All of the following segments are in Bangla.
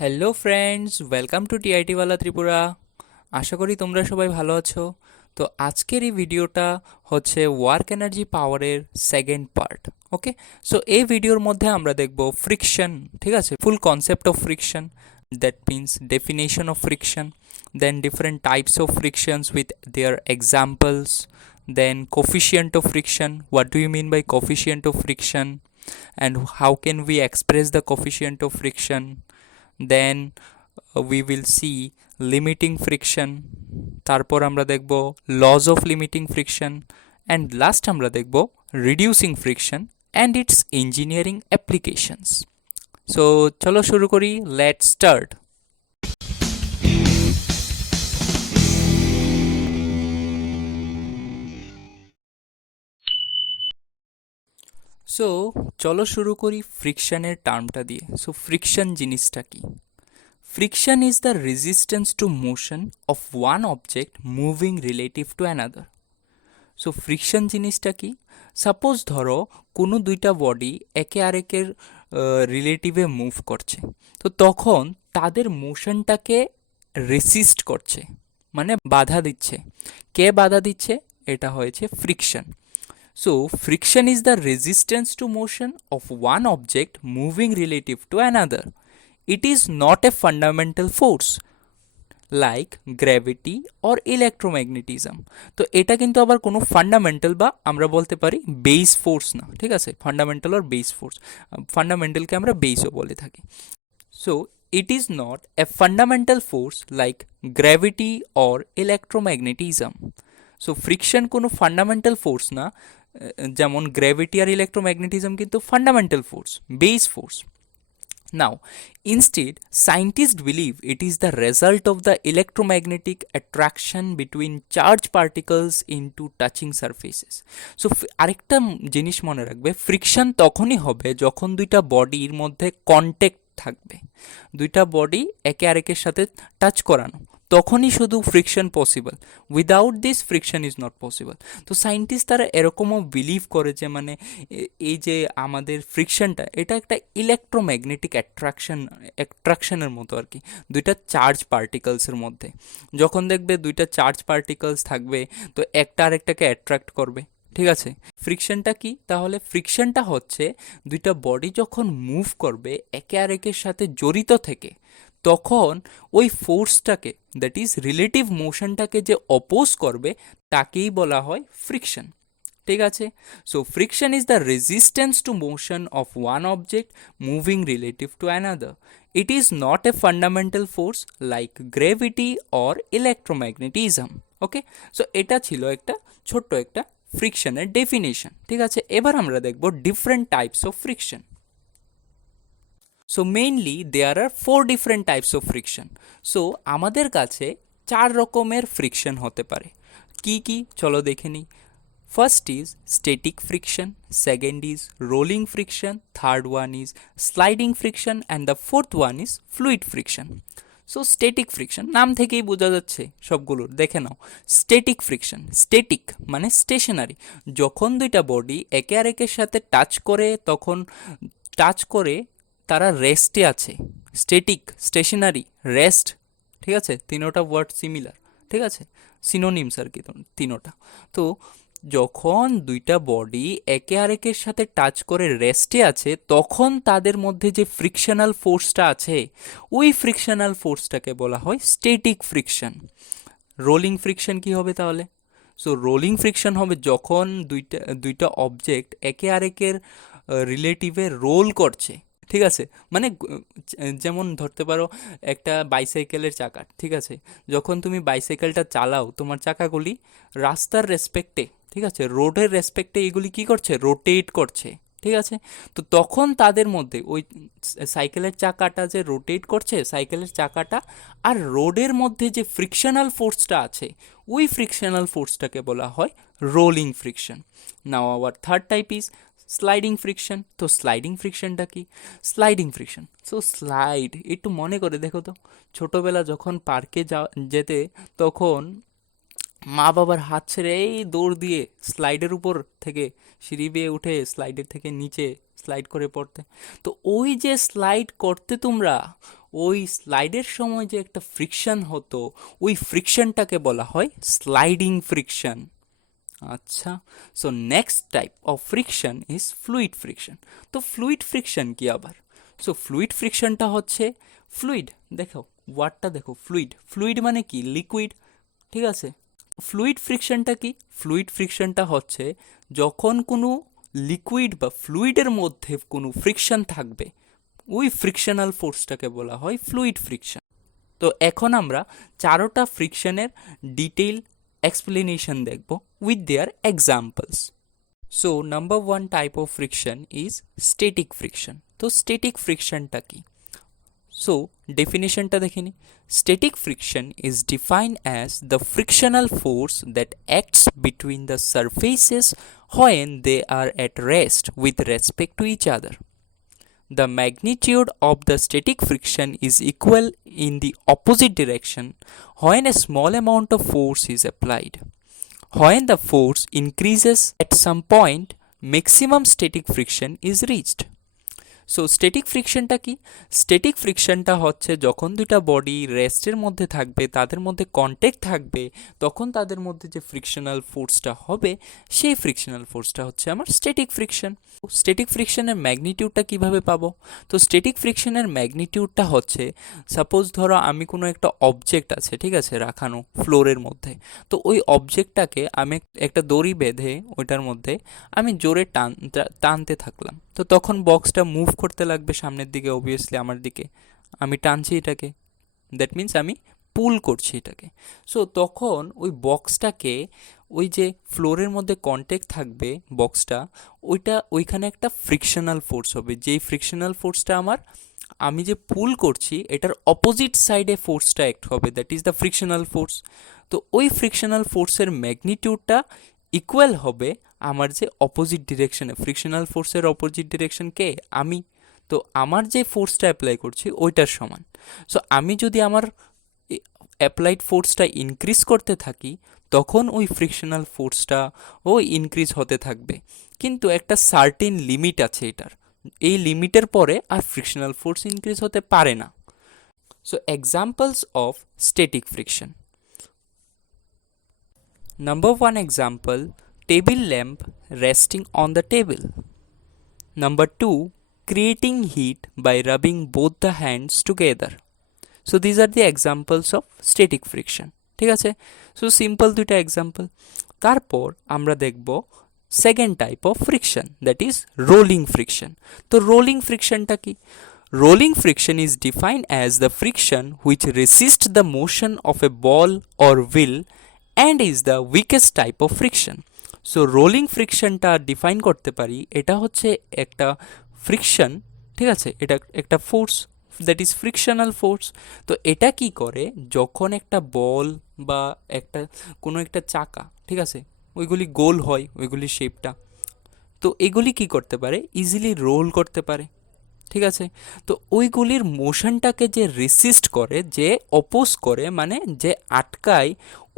Hello friends, welcome to TIT ওয়ালা ত্রিপুরা। আশা করি তোমরা সবাই ভালো আছো। তো আজকের এই ভিডিওটা হচ্ছে ওয়ার্ক এনার্জি পাওয়ারের সেকেন্ড পার্ট। ওকে, সো এই ভিডিওর মধ্যে আমরা দেখব ফ্রিকশন। ঠিক আছে, full concept of friction, that means definition of friction, then different types of frictions with their examples, then coefficient of friction. What do you mean by coefficient of friction, and how can we express the coefficient of friction? Then we will see limiting friction, তারপর আমরা দেখব laws of limiting friction, and last আমরা দেখব reducing friction and its engineering applications. So চলো শুরু করি, let's start. সো চলো শুরু করি ফ্রিকশনের টার্মটা দিয়ে। সো ফ্রিকশন জিনিসটা কি? Friction is the resistance to motion of one object moving relative to another. So friction জিনিসটা কি? সাপোজ ধরো কোনো দুইটা বডি একে আরেকের রিলেটিভে মুভ করছে, তো তখন তাদের মোশনটাকে রেসিস্ট করছে, মানে বাধা দিচ্ছে। কে বাধা দিচ্ছে? এটা হয়েছে friction. So friction is the resistance to motion of one object moving relative to another. It is not a fundamental force like gravity or electromagnetism. তো এটা কিন্তু আবার কোনো ফান্ডামেন্টাল বা আমরা বলতে পারি বেস ফোর্স না। ঠিক আছে, ফান্ডামেন্টাল আর বেস ফোর্স, ফান্ডামেন্টালকে আমরা বেসও বলে থাকি। So it is not a fundamental force like gravity or electromagnetism. So friction কোনো ফান্ডামেন্টাল ফোর্স না, যেমন গ্র্যাভিটি আর ইলেকট্রোম্যাগনেটিজম কিন্তু fundamental force, base force. Now, instead, scientists believe it is the result of the electromagnetic attraction between charged particles into touching surfaces. So, আরেকটা জিনিস মনে রাখবে, ফ্রিকশন তখনই হবে যখন দুইটা বডির মধ্যে কন্ট্যাক্ট থাকবে, দুইটা বডি একে আরেকের সাথে টাচ করানো, তখনই শুধু friction possible. Without this friction is not possible. তো সায়েন্টিস্ট তারা এরকমও বিলিভ করে যে মানে এই যে আমাদের ফ্রিকশনটা, এটা একটা ইলেকট্রোম্যাগনেটিক অ্যাট্রাকশনের মতো আর কি, দুইটা চার্জ পার্টিকলসের মধ্যে। যখন দেখবে দুইটা চার্জ পার্টিকলস থাকবে, তো একটা আরেকটাকে অ্যাট্রাক্ট করবে। ঠিক আছে, ফ্রিকশনটা কি তাহলে? ফ্রিকশনটা হচ্ছে দুইটা বডি যখন মুভ করবে একে আরেকের সাথে জড়িত থেকে, তখন ওই ফোর্সটাকে, দ্যাট ইজ রিলেটিভ মোশনটাকে যে অপোজ করবে, তাকেই বলা হয় ফ্রিকশন। ঠিক আছে, so friction is the resistance to motion of one object moving relative to another. It is not a fundamental force like gravity or electromagnetism. Okay, so এটা ছিল একটা ছোট্ট একটা ফ্রিকশনের ডেফিনেশন। ঠিক আছে, এবার আমরা দেখব different types of friction. So mainly there are 4 different types of friction. So আমাদের কাছে 4 রকমের ফ্রিকশন হতে পারে। কি কি চলো দেখে নিই। First is static friction, second is rolling friction, third one is sliding friction, and the fourth one is fluid friction. So static friction নাম থেকেই বোঝা যাচ্ছে সবগুলোর, দেখে নাও। স্ট্যাটিক ফ্রিকশন, স্ট্যাটিক মানে স্টেশনারি। যখন দুইটা বডি একে আরেকের সাথে টাচ করে, তখন টাচ করে তারা রেস্টে আছে। Static, stationary, rest. ঠিক আছে, তিনোটা ওয়ার্ড সিমিলার। ঠিক আছে, সিনোনিমস আর কি তিনোটা। তো যখন দুইটা বডি একে আরেকের সাথে টাচ করে রেস্টে আছে, তখন তাদের মধ্যে যে ফ্রিকশনাল ফোর্সটা আছে, ওই ফ্রিকশনাল ফোর্সটাকে বলা হয় স্ট্যাটিক ফ্রিকশন। রোলিং ফ্রিকশন কি হবে তাহলে? সো রোলিং ফ্রিকশন হবে যখন দুইটা দুইটা অবজেক্ট একে আরেকের রিলেটিভে রোল করছে। ঠিক আছে, মানে যেমন ধরতে পারো একটা বাইসাইকেলের চাকা। ঠিক আছে, যখন তুমি বাইসাইকেলটা চালাও, তোমার চাকাগুলি রাস্তার রেসপেক্টে, ঠিক আছে, রোডের রেসপেক্টে এগুলি কি করছে? রোটেট করছে। ঠিক আছে, তো তখন তাদের মধ্যে ওই সাইকেলের চাকাটা যে রোটেট করছে, সাইকেলের চাকাটা আর রোডের মধ্যে যে ফ্রিকশনাল ফোর্সটা আছে, ওই ফ্রিকশনাল ফোর্সটাকে বলা হয় rolling friction. Now hour third type is sliding friction. তো স্লাইডিং ফ্রিকশনটা কি? স্লাইডিং ফ্রিকশন, সো স্লাইড, একটু মনে করে দেখো তো, ছোটোবেলা যখন পার্কে যেতে, তখন মা বাবার হাত ছেড়ে এই দৌড় দিয়ে স্লাইডের উপর থেকে সিঁড়ি বেয়ে উঠে স্লাইডের থেকে নিচে স্লাইড করে পড়তে। তো ওই যে স্লাইড করতে তোমরা, ওই স্লাইডের সময় যে একটা ফ্রিকশন হতো, ওই ফ্রিকশনটাকে বলা হয় স্লাইডিং ফ্রিকশন। আচ্ছা, so next type of friction is fluid friction. তো ফ্লুইড ফ্রিকশন কি আবার? সো ফ্লুইড ফ্রিকশনটা হচ্ছে ফ্লুইড, দেখো ওয়ার্ডটা দেখো, ফ্লুইড, ফ্লুইড মানে কি? লিকুইড, ঠিক আছে। ফ্লুইড ফ্রিকশনটা কি? ফ্লুইড ফ্রিকশনটা হচ্ছে যখন কোনো লিকুইড বা ফ্লুইডের মধ্যে কোনো ফ্রিকশন থাকবে, ওই ফ্রিকশনাল ফোর্সটাকে বলা হয় ফ্লুইড ফ্রিকশন। তো এখন আমরা চারোটা ফ্রিকশনের ডিটেইল এক্সপ্লেনেশন দেখব with their examples. So number one type of friction is static friction. তো স্ট্যাটিক ফ্রিকশনটা কি? সো ডেফিনেশনটা দেখে নিই। Static friction is defined as the frictional force that acts between the surfaces when they are at rest with respect to each other. The magnitude of the static friction is equal in the opposite direction when a small amount of force is applied. When the force increases at some point, maximum static friction is reached. So static ফ্রিকশনটা কি? স্ট্যাটিক ফ্রিকশনটা হচ্ছে যখন দুইটা বডি রেস্টের মধ্যে থাকবে, তাদের মধ্যে কন্ট্যাক্ট থাকবে, তখন তাদের মধ্যে যে ফ্রিকশনাল ফোর্সটা হবে, সেই ফ্রিকশনাল ফোর্সটা হচ্ছে আমার স্ট্যাটিক ফ্রিকশন। স্ট্যাটিক ফ্রিকশনের ম্যাগনিটিউডটা কিভাবে পাবো? তো স্ট্যাটিক ফ্রিকশনের ম্যাগনিটিউডটা হচ্ছে, সাপোজ ধরো আমি কোনো একটা অবজেক্ট আছে, ঠিক আছে, রাখানো ফ্লোরের মধ্যে, তো ওই অবজেক্টটাকে আমি একটা দড়ি বেঁধে ওইটার মধ্যে আমি জোরে টানতে থাকলাম, তো তখন বক্সটা মুভ করতে লাগবে সামনের দিকে, অবভিয়াসলি আমার দিকে। আমি টানছি এটাকে, দ্যাট মিন্স আমি পুল করছি এটাকে। সো তখন ওই বক্সটাকে, ওই যে ফ্লোরের মধ্যে কন্ট্যাক্ট থাকবে বক্সটা, ওইখানে একটা ফ্রিকশনাল ফোর্স হবে, যেই ফ্রিকশনাল ফোর্সটা আমি যে পুল করছি এটার অপোজিট সাইডে ফোর্সটা অ্যাক্ট হবে, that is the frictional force. তো ওই ফ্রিকশনাল ফোর্সের ম্যাগনিটিউডটা ইকুয়াল হবে আমার যে অপোজিট ডিরেকশনে, ফ্রিকশনাল ফোর্সের অপোজিট ডিরেকশন কে? আমি। তো আমার যে ফোর্সটা অ্যাপ্লাই করছি ওইটার সমান। সো আমি যদি আমার অ্যাপ্লাইড ফোর্সটা ইনক্রিজ করতে থাকি, তখন ওই ফ্রিকশনাল ফোর্সটা ইনক্রিজ হতে থাকবে, কিন্তু একটা সার্টেন লিমিট আছে এটার। এই লিমিটের পরে আর ফ্রিকশনাল ফোর্স ইনক্রিজ হতে পারে না। So examples of static friction. Number one example, table lamp resting on the table. Number two, creating heat by rubbing both the hands together. So these are the examples of static friction. ঠিক আছে? সো সিম্পল দুইটা এক্সাম্পল। তারপর আমরা দেখব second type of friction, that is rolling friction. তো রোলিং ফ্রিকশনটা কি? Rolling friction is defined as the friction which resists the motion of a ball or wheel and is the weakest type of friction. So rolling ফ্রিকশনটা ডিফাইন করতে পারি, এটা হচ্ছে একটা ফ্রিকশন, ঠিক আছে, এটা একটা force, that is frictional force. তো এটা কি করে, যখন একটা বল বা কোনো একটা চাকা, ঠিক আছে, ওইগুলি গোল হয়, ওইগুলির শেপটা, তো এগুলি কি করতে পারে, ইজিলি রোল করতে পারে, ঠিক আছে। তো ওইগুলির মোশনটাকে যে রেসিস্ট করে, যে অপোজ করে, মানে যে আটকায়,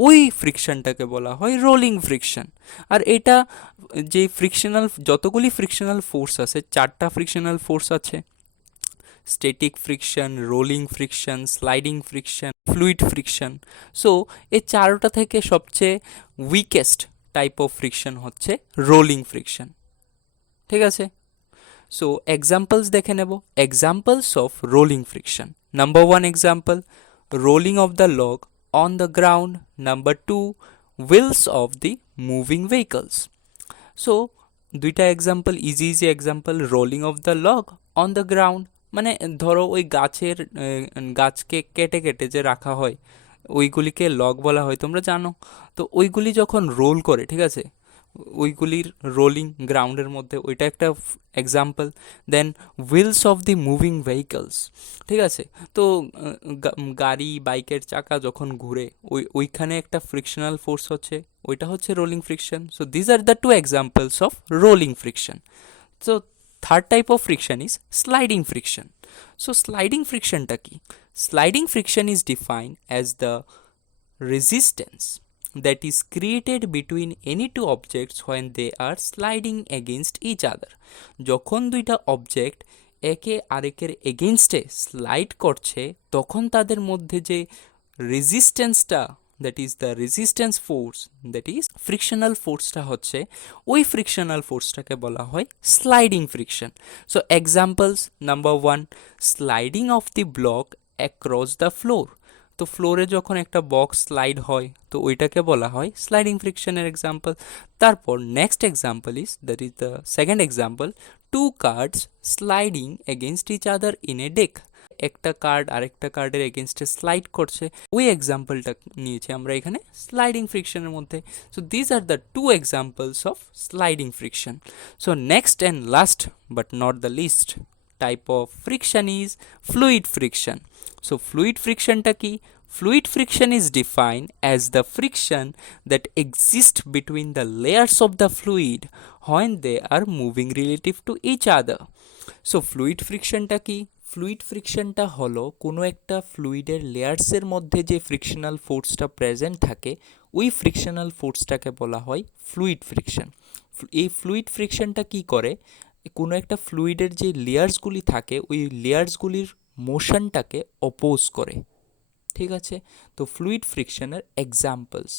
ওই ফ্রিকশনটাকে বলা হয় রোলিং ফ্রিকশন। আর এটা যে যতগুলি ফ্রিকশনাল ফোর্স আছে, চারটা ফ্রিকশনাল ফোর্স আছে, static friction, rolling friction, sliding friction, fluid friction. So এই চারটা থেকে সবচেয়ে উইকেস্ট টাইপ অফ ফ্রিকশন হচ্ছে রোলিং ফ্রিকশন, ঠিক আছে। সো এক্সাম্পলস দেখে নেব, examples of rolling friction. Number one example, rolling of the log on the ground. Number two, wheels of the moving vehicles. So দুইটা example, easy example. Rolling of the log on the ground মানে ধরো ওই গাছকে কেটে কেটে যে রাখা হয়, ওইগুলিকে লগ বলা হয়, তোমরা জানো। তো ওইগুলি যখন রোল করে, ঠিক আছে, ওইগুলির রোলিং গ্রাউন্ডের মধ্যে, ওইটা একটা example. Then wheels of the moving vehicles, ঠিক আছে। তো গাড়ি, বাইকের চাকা যখন ঘুরে, ওইখানে একটা ফ্রিকশনাল ফোর্স হচ্ছে, ওইটা হচ্ছে rolling friction. So these are the two examples of rolling friction. So third type of friction is sliding friction. So sliding ফ্রিকশনটা কি? Sliding friction is defined as the resistance that is created between any two objects when they are sliding against each other. যখন দুইটা অবজেক্ট একে আরেকের এগেনস্টে স্লাইড করছে, তখন তাদের মধ্যে যে রেজিস্ট্যান্সটা, that is the resistance force, that is frictional ফোর্সটা হচ্ছে, ওই ফ্রিকশনাল ফোর্সটাকে বলা হয় sliding friction. So examples, number 1, sliding of the block across the floor. তো ফ্লোরে যখন একটা বক্স স্লাইড হয়, তো ওইটাকে বলা হয় স্লাইডিং ফ্রিকশনের এক্সাম্পল। তারপর next example is, that is the second example, two cards sliding against each other in a deck. একটা কার্ড আরেকটা কার্ডের এগেনস্টে স্লাইড করছে, ওই এক্সাম্পলটা নিয়েছি আমরা এখানে স্লাইডিং ফ্রিকশনের মধ্যে। So these are the two examples of sliding friction. So next and last but not the least type of friction is fluid friction. So fluid ফ্রিকশনটা কি? Fluid friction is defined as the friction that exists between the layers of the fluid when they are moving relative to each other. So fluid ফ্রিকশনটা কি? ফ্লুইড ফ্রিকশনটা হলো কোনো একটা ফ্লুইডের লেয়ার্সের মধ্যে যে ফ্রিকশনাল ফোর্সটা প্রেজেন্ট থাকে, ওই ফ্রিকশনাল ফোর্সটাকে বলা হয় ফ্লুইড ফ্রিকশন। এই ফ্লুইড ফ্রিকশনটা কি করে? কোনো একটা ফ্লুইডের যে লেয়ার্সগুলি থাকে, ওই লেয়ার্সগুলির মোশনটাকে অপোজ করে। ঠিক আছে, তো ফ্লুইড ফ্রিকশনের examples,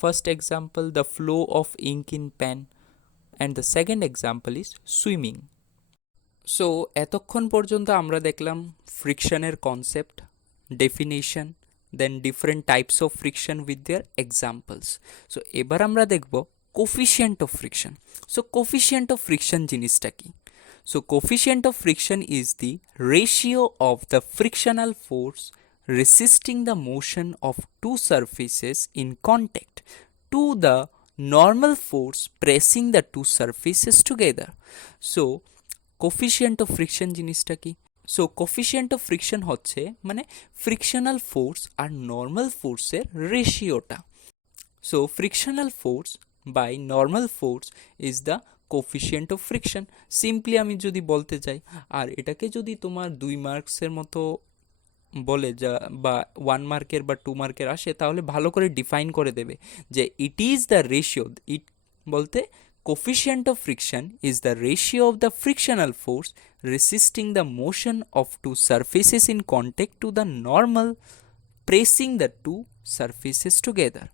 first example the flow of ink in pen, and the second example is swimming. So এতক্ষণ পর্যন্ত আমরা দেখলাম ফ্রিকশনের concept, definition, then different types of friction with their examples. So এবার আমরা দেখব coefficient of friction. So coefficient of friction জিনিসটা কি? So coefficient of friction is the ratio of the frictional force resisting the motion of two surfaces in contact to the normal force pressing the two surfaces together. So coefficient of friction জিনিসটা কি? সো কোফিশিয়েন্ট অফ ফ্রিকশন হচ্ছে মানে ফ্রিকশনাল ফোর্স আর নর্মাল ফোর্সের রেশিওটা। So frictional force by normal force is the coefficient of friction, simply আমি যদি বলতে চাই। আর এটাকে যদি তোমার 2 মার্কসের মতো বলে যা বা 1 মার্কের বা 2 মার্কের আসে, তাহলে ভালো করে ডিফাইন করে দেবে যে it is the ratio, it বলতে coefficient of friction is the ratio of the frictional force resisting the motion of two surfaces in contact to the normal pressing the two surfaces together.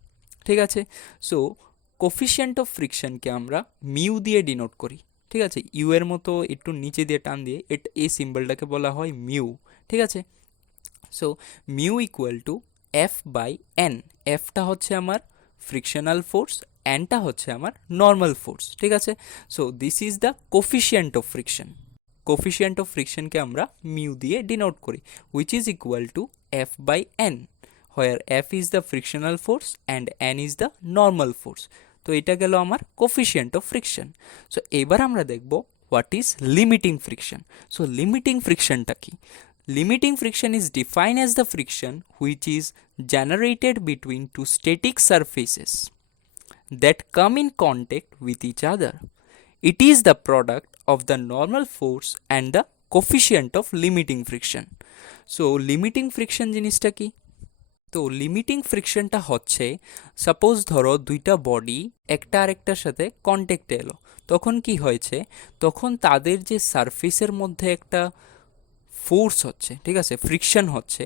ঠিক আছে, সো কোফিশিয়েন্ট অফ ফ্রিকশনকে আমরা মিউ দিয়ে ডিনোট করি। ঠিক আছে, ইউ এর মতো একটু নিচে দিয়ে টান দিয়ে এই সিম্বলটাকে বলা হয় মিউ। ঠিক আছে, so mu equal to F by N. এফটা হচ্ছে আমার ফ্রিকশনাল ফোর্স, এনটা হচ্ছে আমার নর্মাল ফোর্স। ঠিক আছে, so this is the coefficient of friction. Coefficient of ফ্রিকশনকে আমরা মিউ দিয়ে ডিনোট করি, which is equal to F by N, where F is the frictional force and N is the normal force. তো এটা গেল আমার কোফিশিয়েন্ট অফ ফ্রিকশন। সো এবার আমরা দেখব what is limiting friction. So limiting ফ্রিকশনটা কি? Limiting friction is defined as the friction which is generated between two static surfaces that come in contact with each other. It is the product of the normal force and the coefficient of limiting friction. So limiting friction জিনিসটা কি? তো লিমিটিং ফ্রিকশনটা হচ্ছে, সাপোজ ধরো দুইটা বডি একটা আরেকটার সাথে কন্ট্যাক্টে এলো, তখন কি হয়েছে? তখন তাদের যে সারফেসের মধ্যে একটা ফোর্স হচ্ছে, ঠিক আছে, ফ্রিকশন হচ্ছে,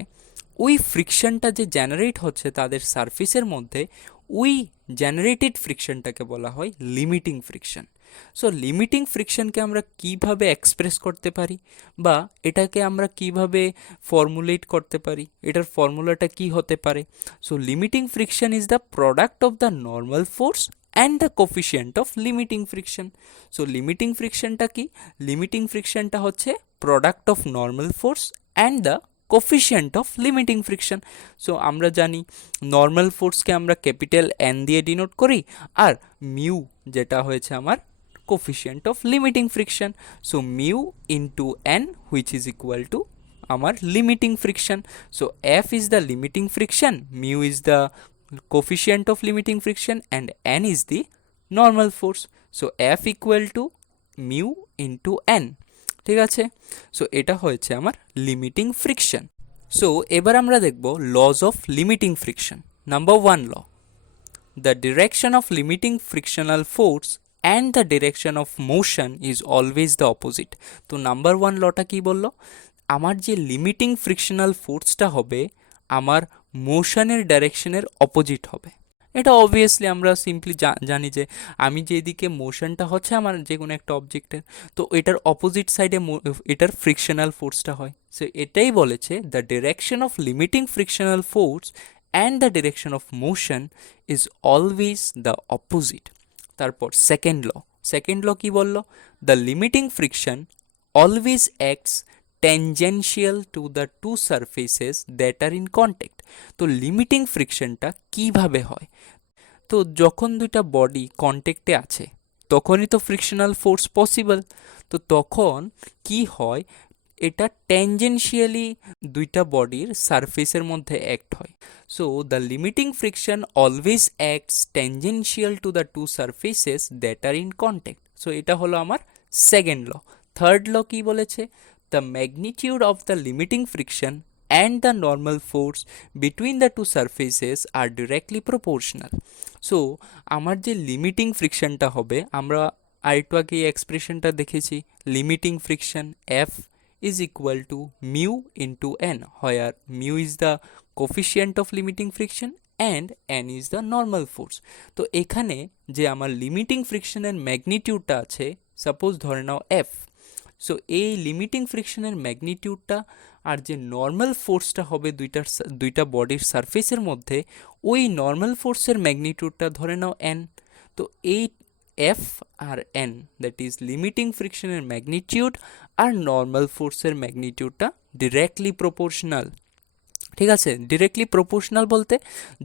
ওই ফ্রিকশনটা যে জেনারেট হচ্ছে তাদের সারফেসের মধ্যে, ওই জেনারেটেড ফ্রিকশনটাকে বলা হয় লিমিটিং ফ্রিকশন। সো লিমিটিং ফ্রিকশনকে আমরা কিভাবে এক্সপ্রেস করতে পারি বা এটাকে আমরা কিভাবে ফর্মুলেট করতে পারি, এটার ফর্মুলাটা কি হতে পারে? So limiting friction is the product of the normal force and the coefficient of limiting friction. So limiting ফ্রিকশনটা কি? লিমিটিং ফ্রিকশনটা হচ্ছে product of normal force and the coefficient of limiting friction. So আমরা জানি নর্মাল ফোর্সকে আমরা ক্যাপিটাল এন দিয়ে ডিনোট করি, আর মিউ যেটা হয়েছে আমার coefficient of limiting friction. So mu into N which is equal to আমার limiting friction. So F is the limiting friction, mu is the coefficient of limiting friction and n is the normal force. So F equal to mu into n. ঠিক আছে, সো এটা হয়েছে আমার লিমিটিং ফ্রিকশন। সো এবার আমরা দেখব laws of limiting friction. Number 1 law, the direction of limiting frictional force and the direction of motion is always the opposite. তো নাম্বার ওয়ান লটা কি বললো, আমার যে লিমিটিং ফ্রিকশনাল ফোর্সটা হবে আমার মোশনের ডাইরেকশনের অপোজিট হবে। এটা অবভিয়াসলি আমরা সিম্পলি জানি যে আমি যেদিকে মোশনটা হচ্ছে আমার যে কোনো একটা অবজেক্টের, তো এটার অপোজিট সাইডে এটার ফ্রিকশনাল ফোর্সটা হয়। সো এটাই বলেছে the direction of limiting frictional force and the direction of motion is always the opposite. তারপর সেকেন্ড ল কি বললো, the limiting friction always acts tangential to the two surfaces that are in contact. তো লিমিটিং ফ্রিকশনটা কিভাবে হয়, তো যখন দুইটা বডি কন্ট্যাক্টে আছে তখনই তো ফ্রিকশনাল ফোর্স পসিবল। তো তখন কি হয়, এটা ট্যানজেনশিয়ালি দুইটা বডির সারফেসের মধ্যে অ্যাক্ট হয়। So the limiting friction always acts tangential to the two surfaces that are in contact. So এটা হলো আমার সেকেন্ড ল। থার্ড ল কি বলেছে, the magnitude of the limiting friction and the normal force between the two surfaces are directly proportional. So আমার যে লিমিটিং ফ্রিকশনটা হবে, আমরা আরেকটু আগে এই এক্সপ্রেশনটা দেখেছি, limiting friction F is equal two mu into N, where mu is the coefficient of limiting friction and N is the normal force. তো এখানে যে আমার লিমিটিং ফ্রিকশনের ম্যাগনিটিউডটা আছে, সাপোজ ধরে নাও এফ, সো এই লিমিটিং ফ্রিকশনের ম্যাগনিটিউডটা আর যে নর্মাল ফোর্সটা হবে দুইটা বডির সারফেসের মধ্যে, ওই নর্মাল ফোর্সের ম্যাগনিটিউডটা ধরে নাও এন। তো এই এফ আর এন, দ্যাট ইজ লিমিটিং ফ্রিকশনের ম্যাগনিটিউড আর নর্মাল ফোর্সের ম্যাগনিটিউডটা ডিরেক্টলি প্রপোর্শনাল। ঠিক আছে, ডিরেক্টলি প্রপোর্শনাল বলতে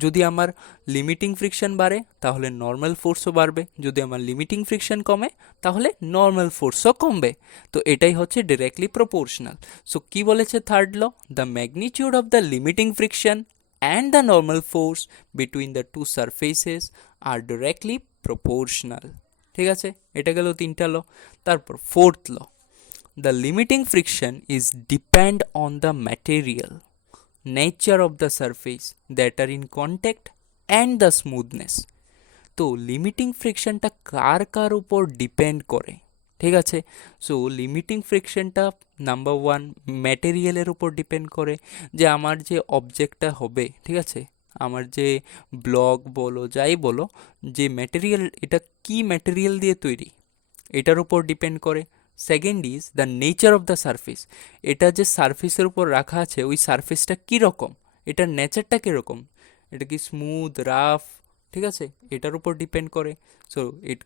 যদি আমার লিমিটিং ফ্রিকশন বাড়ে তাহলে নর্মাল ফোর্সও বাড়বে, যদি আমার লিমিটিং ফ্রিকশন কমে তাহলে নর্মাল ফোর্সও কমবে। তো এটাই হচ্ছে ডিরেক্টলি প্রপোর্শনাল। সো কি বলেছে third law, the magnitude of the limiting friction and the normal force between the two surfaces are directly proportional. ঠিক আছে, এটা গেল তিনটা ল। তারপর fourth law, the limiting friction is depend on the material, nature of the surface that are in contact and the smoothness। তো লিমিটিং ফ্রিকশনটা কার উপর ডিপেন্ড করে, ঠিক আছে। সো লিমিটিং ফ্রিকশনটা নাম্বার ওয়ান ম্যাটেরিয়ালের উপর ডিপেন্ড করে, যে আমার যে অবজেক্টটা হবে, ঠিক আছে, আমার যে ব্লক বলো যাই বলো, যে ম্যাটেরিয়াল, এটা কি ম্যাটেরিয়াল দিয়ে তৈরি এটার উপর ডিপেন্ড করে। Second is the nature of the surface, এটা যে সারফেসের উপর রাখা আছে ওই সারফেসটা কীরকম, এটার নেচারটা কীরকম, এটা কি স্মুথ, রাফ, ঠিক আছে, এটার উপর ডিপেন্ড করে। So it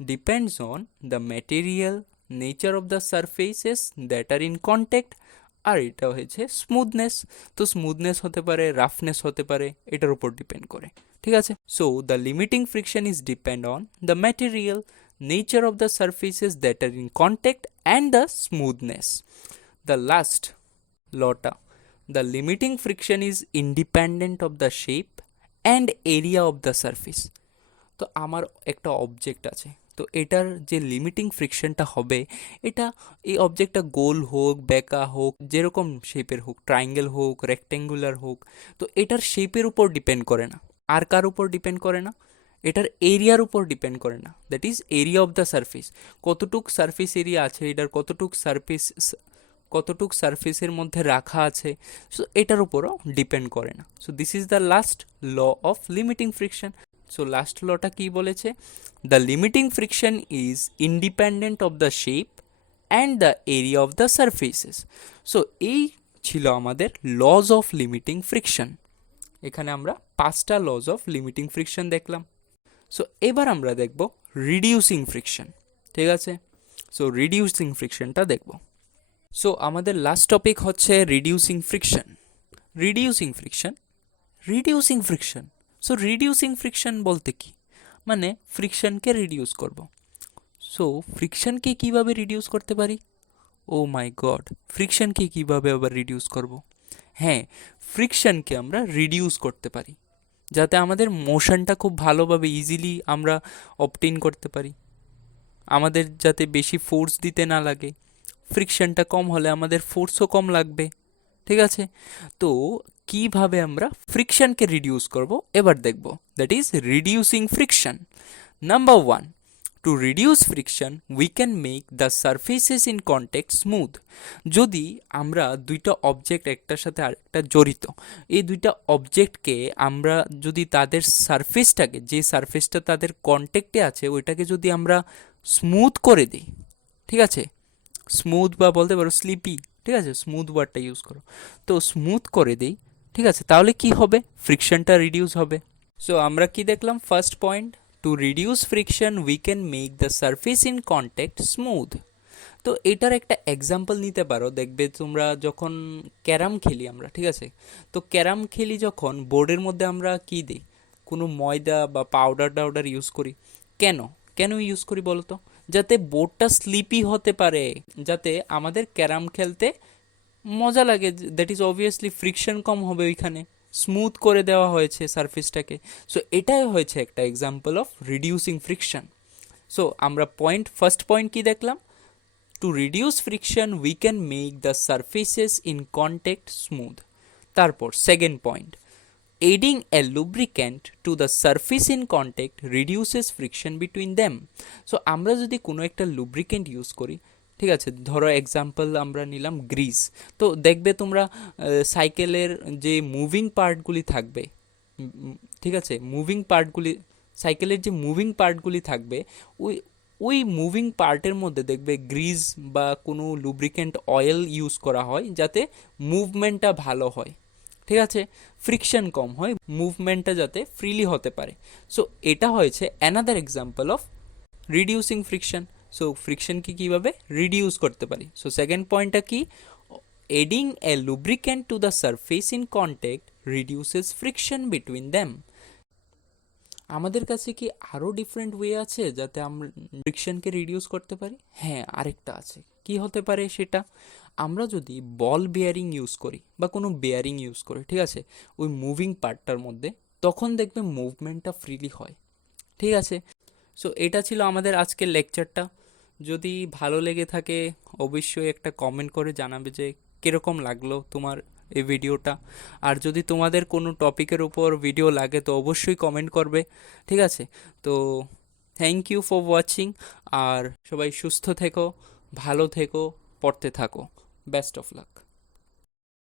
depends on the material, nature of the surfaces that are in contact, আর এটা হয়েছে স্মুথনেস। তো স্মুথনেস হতে পারে, রাফনেস হতে পারে, এটার উপর ডিপেন্ড করে। ঠিক আছে, so the limiting friction is depend on the material, nature of the surfaces that are in contact and the smoothness. The last lota, the limiting friction is independent of the shape and area of the surface। তো আমার একটা অবজেক্ট আছে, তো এটার যে লিমিটিং ফ্রিকশনটা হবে, এটা এই অবজেক্টটা গোল হোক, বেঁকা হোক, যেরকম শেপের হোক, ট্রায়াঙ্গেল হোক, রেক্ট্যাঙ্গুলার হোক, তো এটার শেপের উপর ডিপেন্ড করে না। আর কার উপর ডিপেন্ড করে না, এটার এরিয়ার উপর ডিপেন্ড করে না, that is area of the surface, কতটুক সারফেস এরিয়া আছে, এটার কতটুক সারফেসের মধ্যে রাখা আছে, সো এটার উপরও ডিপেন্ড করে না। So this is the last law of limiting friction. So last লটা কি বলেছে, the limiting friction is independent of the shape and the area of the surfaces. So এই ছিল আমাদের লজ অফ লিমিটিং ফ্রিকশন। এখানে আমরা 5টা লজ অফ লিমিটিং ফ্রিকশন দেখলাম। সো এবার আমরা দেখব রিডিউসিং ফ্রিকশন। ঠিক আছে, সো রিডিউসিং ফ্রিকশনটা দেখব। সো আমাদের লাস্ট টপিক হচ্ছে reducing friction. Reducing friction so reducing friction বলতে কি, মানে ফ্রিকশনকে রিডিউস করব। সো ফ্রিকশনকে কিভাবে রিডিউস করতে পারি, ও মাই গড, ফ্রিকশনকে কিভাবে আবার রিডিউস করব? হ্যাঁ, ফ্রিকশনকে আমরা রিডিউস করতে পারি যাতে আমাদের মোশনটা খুব ভালোভাবে ইজিলি আমরা অবটেইন করতে পারি, আমাদের যাতে বেশি ফোর্স দিতে না লাগে, ফ্রিকশনটা কম হলে আমাদের ফোর্সও কম লাগবে। ঠিক আছে, তো কিভাবে আমরা ফ্রিকশনকে রিডিউস করব এবার দেখব, that is reducing friction. Number one, to to reduce friction we can make the surfaces in contact smooth. যদি আমরা দুইটা অবজেক্ট একটার সাথে আরেকটা জড়িত, এই দুইটা অবজেক্টকে আমরা যদি তাদের সারফেসটাকে, যে সারফেসটা তাদের কন্ট্যাক্টে আছে ওইটাকে যদি আমরা স্মুথ করে দিই, ঠিক আছে, স্মুথ বা বলতে পারো স্লিপি, ঠিক আছে, স্মুথ ওয়ার্ডটা ইউজ করো, তো স্মুথ করে দিই, ঠিক আছে, তাহলে কি হবে, ফ্রিকশনটা রিডিউস হবে। সো আমরা কি দেখলাম, first point, two reduce friction we can make the surface in contact smooth. তো এটার একটা এক্সাম্পল নিতে পারো, দেখবে তোমরা যখন ক্যারাম খেলি আমরা, ঠিক আছে, তো ক্যারাম খেলি যখন বোর্ডের মধ্যে আমরা কি দিই, কোনো ময়দা বা পাউডার টাউডার ইউজ করি, কেন কেন ইউজ করি বলো তো, যাতে বোর্ডটা স্লিপি হতে পারে, যাতে আমাদের ক্যারাম খেলতে মজা লাগে, দ্যাট ইজ অবভিয়াসলি ফ্রিকশন কম হবে ওইখানে, স্মুথ করে দেওয়া হয়েছে সারফেসটাকে। সো এটাই হয়েছে একটা example of reducing friction. So আমরা ফার্স্ট পয়েন্ট কি দেখলাম, to reduce friction we can make the surfaces in contact smooth. তারপর second point, adding a lubricant to the surface in contact reduces friction between them. So আমরা যদি কোনো একটা লুব্রিক্যান্ট ইউজ করি, ঠিক আছে, ধরো এক্সাম্পল আমরা নিলাম গ্রিস, তো দেখবে তোমরা সাইকেলের যে মুভিং পার্টগুলি থাকবে, ঠিক আছে, মুভিং পার্টগুলি, সাইকেলের যে মুভিং পার্টগুলি থাকবে, ওই ওই মুভিং পার্টের মধ্যে দেখবে গ্রিজ বা কোনো লুব্রিকেন্ট অয়েল ইউজ করা হয়, যাতে মুভমেন্টটা ভালো হয়, ঠিক আছে, ফ্রিকশন কম হয়, মুভমেন্টটা যাতে ফ্রিলি হতে পারে। সো এটা হয়েছে another example of reducing friction. So ফ্রিকশনকে কীভাবে রিডিউস করতে পারি। সো সেকেন্ড পয়েন্টটা কি, adding a lubricant to the surface in contact reduces friction between them. আমাদের কাছে কি আরও ডিফারেন্ট ওয়ে আছে যাতে আমরা ফ্রিকশনকে রিডিউস করতে পারি? হ্যাঁ, আরেকটা আছে। কি হতে পারে সেটা, আমরা যদি বল বেয়ারিং ইউজ করি বা কোনো বেয়ারিং ইউজ করি, ঠিক আছে, ওই মুভিং পার্টটার মধ্যে, তখন দেখবে মুভমেন্টটা ফ্রিলি হয়, ঠিক আছে। সো এটা ছিল আমাদের আজকের লেকচারটা। যদি ভালো লেগে থাকে অবশ্যই একটা কমেন্ট করে জানাবে যে কীরকম লাগলো তোমার এই ভিডিওটা। আর যদি তোমাদের কোনো টপিকের উপর ভিডিও লাগে তো অবশ্যই কমেন্ট করবে, ঠিক আছে। তো থ্যাংক ইউ ফর ওয়াচিং, আর সবাই সুস্থ থেকো, ভালো থেকো, পড়তে থাকো, বেস্ট অফ লাক।